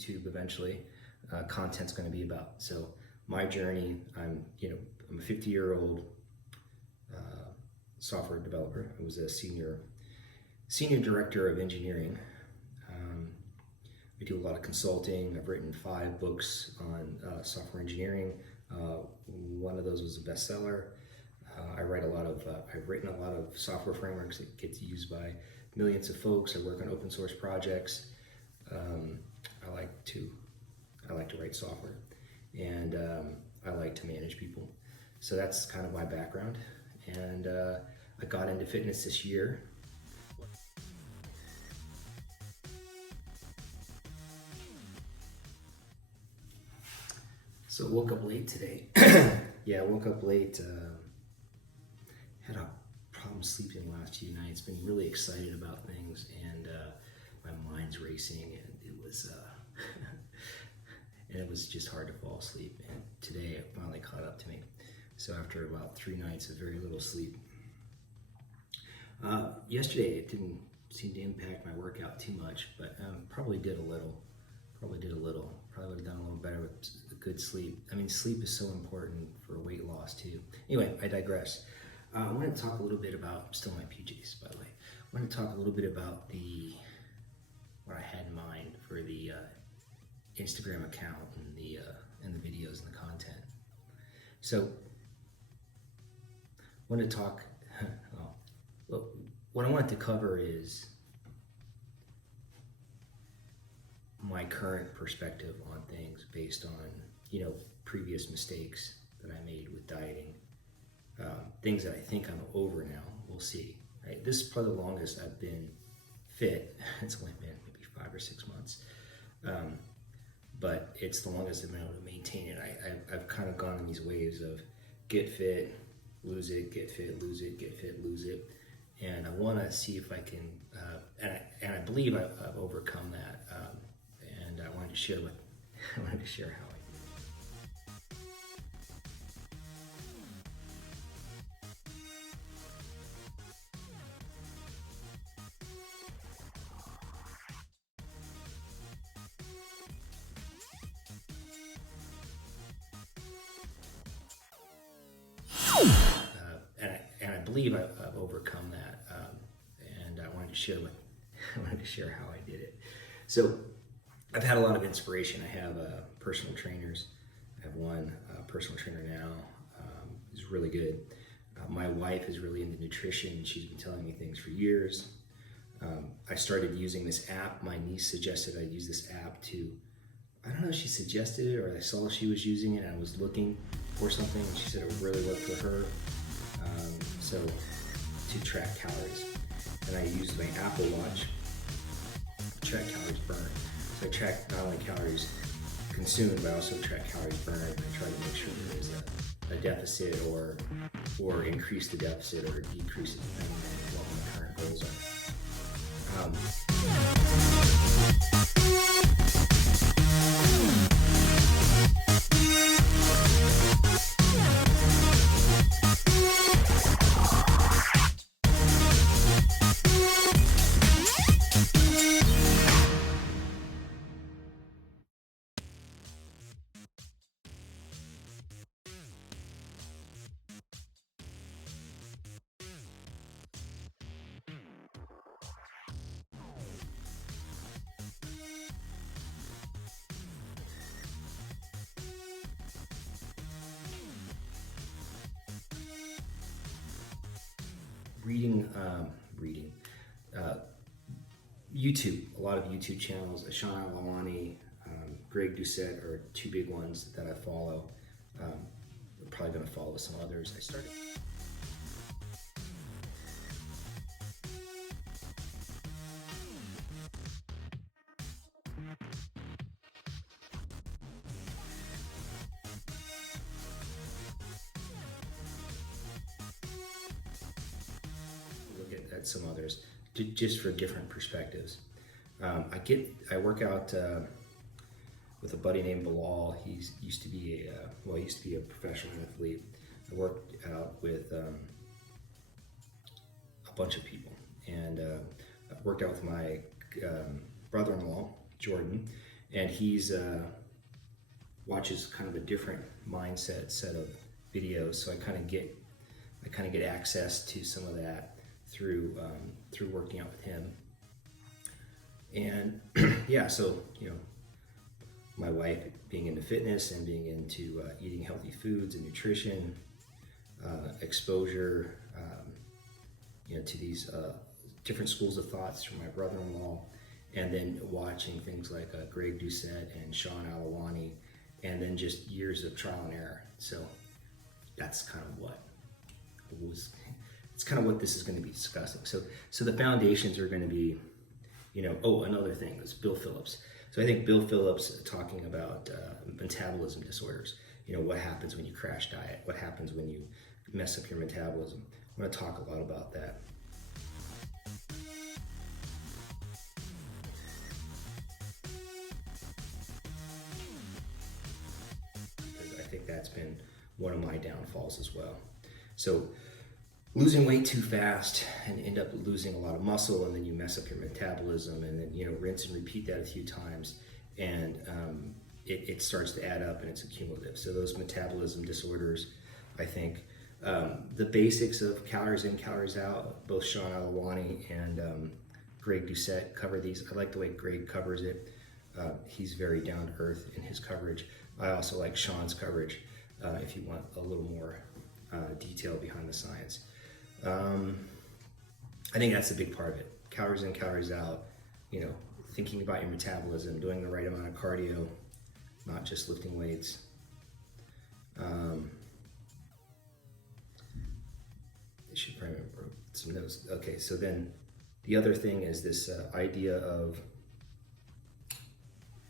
YouTube eventually. Content's going to be about. So my journey, I'm a 50-year-old software developer. I was a senior director of engineering. I do a lot of consulting. I've written 5 books on software engineering. One of those was a bestseller. I've written a lot of software frameworks that get used by millions of folks. I work on open source projects. I like to write software, and I like to manage people. So that's kind of my background. And I got into fitness this year. So woke up late today. Yeah, woke up late. Had a problem sleeping the last few nights. Been really excited about things, and my mind's racing, and it was just hard to fall asleep. And today it finally caught up to me. So after about 3 nights of very little sleep, yesterday it didn't seem to impact my workout too much, but probably did a little. Probably would have done a little better with good sleep. I mean, sleep is so important for weight loss too. Anyway, I digress. I want to talk a little bit about, still my PJs, by the way. I want to talk a little bit about what I had in mind for the Instagram account and the videos and the content. So, I want to talk. Well, what I wanted to cover is my current perspective on things based on previous mistakes that I made with dieting, things that I think I'm over now. We'll see. Right? This is probably the longest I've been fit. It's only been maybe 5 or 6 months, but it's the longest I've been able to maintain it. I've kind of gone in these waves of get fit, lose it, get fit, lose it, get fit, lose it, and I want to see if I can. And I believe I've overcome that. And I wanted to share how I did it. And I believe I've overcome that. And I wanted to share how I did it. So I've had a lot of inspiration. I have personal trainers. I have one personal trainer now who's really good. My wife is really into nutrition. She's been telling me things for years. I started using this app. My niece suggested I use this app I don't know if she suggested it or I saw she was using it and I was looking for something and she said it would really work for her. So to track calories. And I used my Apple Watch to track calories burned. So I track not only calories consumed, but I also track calories burned, and I try to make sure there is a deficit or increase the deficit or decrease it depending on what my current goals are. Reading. YouTube, a lot of YouTube channels. Ashana Lawani, Greg Doucette are 2 big ones that I follow. I'm probably going to follow some others. I started. Look at some others just for different perspectives. I work out with a buddy named Bilal. He used to be a professional athlete. I worked out with a bunch of people, and I worked out with my brother-in-law Jordan, and he's watches kind of a different mindset set of videos. So I kind of get access to some of that through working out with him. And yeah, so my wife being into fitness and being into eating healthy foods and nutrition, exposure, to these different schools of thoughts from my brother-in-law, and then watching things like Greg Doucette and Sean Alawani, and then just years of trial and error. So that's kind of what it's kind of what this is going to be discussing. So the foundations are going to be, another thing is Bill Phillips. So I think Bill Phillips talking about metabolism disorders. What happens when you crash diet? What happens when you mess up your metabolism? I'm going to talk a lot about that. Because I think that's been one of my downfalls as well. So losing weight too fast and end up losing a lot of muscle, and then you mess up your metabolism, and then rinse and repeat that a few times, and it starts to add up, and it's accumulative. So those metabolism disorders, I think the basics of calories in, calories out, both Sean Alawani and Greg Doucette cover these. I like the way Greg covers it. He's very down to earth in his coverage. I also like Sean's coverage if you want a little more detail behind the science. I think that's a big part of it. Calories in, calories out, thinking about your metabolism, doing the right amount of cardio, not just lifting weights. They should probably remember some notes. Okay, so then the other thing is this idea of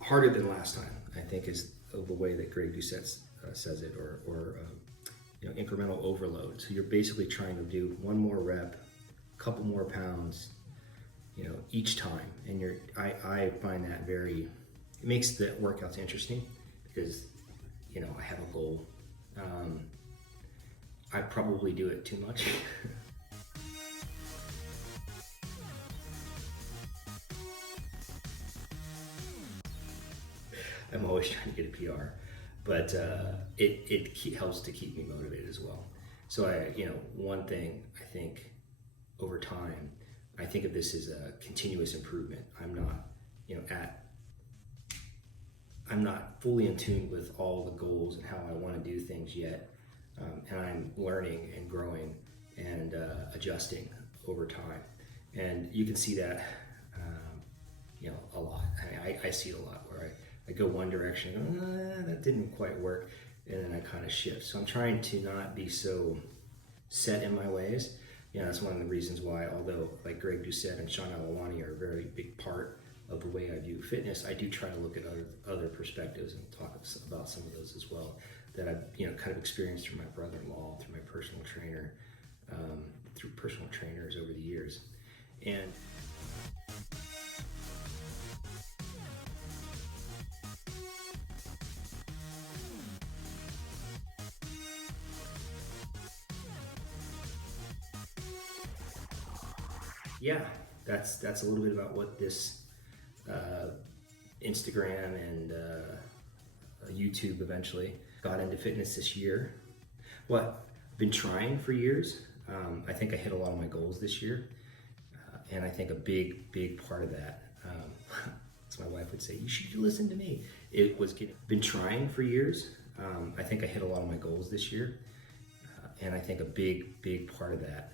harder than last time, I think is the way that Greg Doucette says it, or incremental overload. So you're basically trying to do one more rep, a couple more pounds, each time. And I find that it makes the workouts interesting because, I have a goal. I probably do it too much. I'm always trying to get a PR, but it helps to keep me motivated as well. So one thing I think over time, I think of this as a continuous improvement. I'm not fully in tune with all the goals and how I want to do things yet, and I'm learning and growing and adjusting over time. And you can see that, a lot. I see it a lot where I go one direction, that didn't quite work, and then I kind of shift. So I'm trying to not be so set in my ways. That's one of the reasons why, although like Greg Doucette and Sean Alawani are a very big part of the way I view fitness, I do try to look at other perspectives and talk about some of those as well that I've kind of experienced through my brother-in-law, through my personal trainer, through personal trainers over the years. And yeah, that's a little bit about what this Instagram and YouTube eventually got into fitness this year. What I've been trying for years. I think I hit a lot of my goals this year, and I think a big part of that, as my wife would say, you should listen to me. It was been trying for years. I think I hit a lot of my goals this year, and I think a big part of that,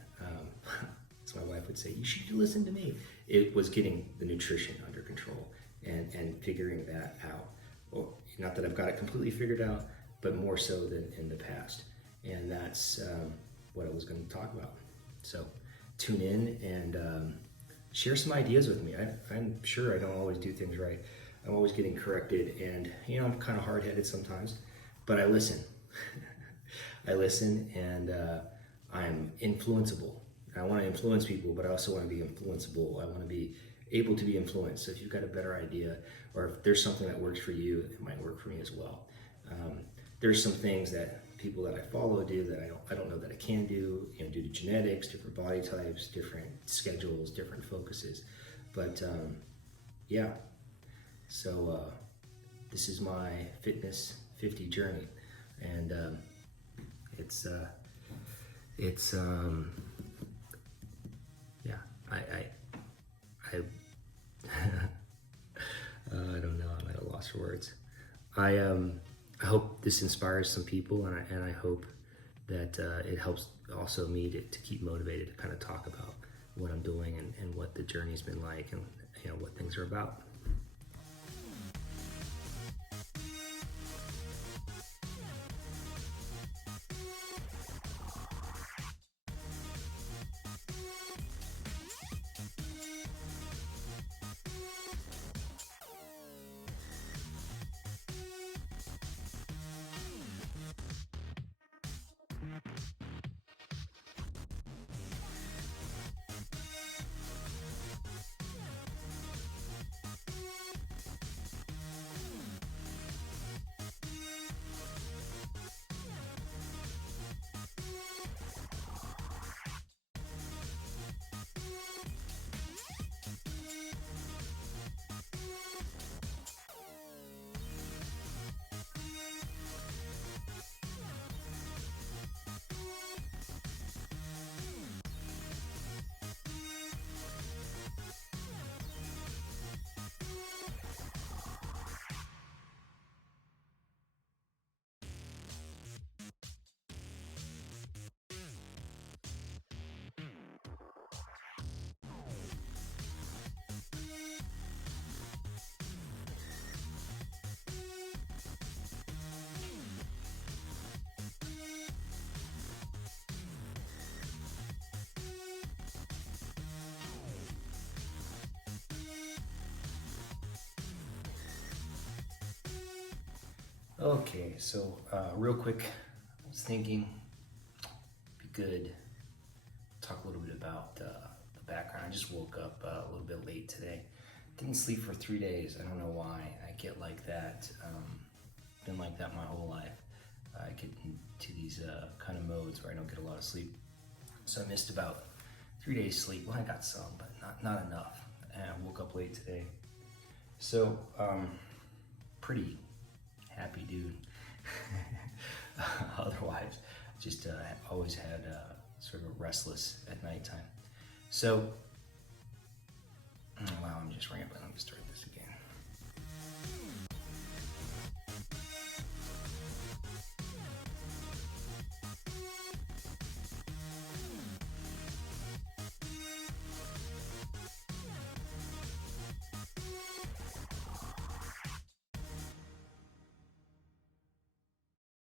as my wife would say, you should listen to me. It was getting the nutrition under control and figuring that out. Well, not that I've got it completely figured out, but more so than in the past. And that's what I was going to talk about. So tune in and share some ideas with me. I'm sure I don't always do things right. I'm always getting corrected, and I'm kind of hard-headed sometimes, but I listen. I listen, and I'm influenceable. I want to influence people, but I also want to be influenceable. I want to be able to be influenced. So if you've got a better idea, or if there's something that works for you, it might work for me as well. There's some things that people that I follow do that I don't know that I can do, due to genetics, different body types, different schedules, different focuses. But yeah, so this is my fitness 50 journey, and it's yeah, I I don't know. I'm at a loss for words. I hope this inspires some people, and I hope that it helps also me to keep motivated to kind of talk about what I'm doing and what the journey's been like, and what things are about. Okay, so real quick, I was thinking it'd be good to talk a little bit about the background. I just woke up a little bit late today. Didn't sleep for 3 days. I don't know why. I get like that. Been like that my whole life. I get into these kind of modes where I don't get a lot of sleep. So I missed about 3 days sleep. Well, I got some, but not enough. And I woke up late today. So, pretty happy dude. Otherwise, just always had sort of restless at nighttime. So, wow, I'm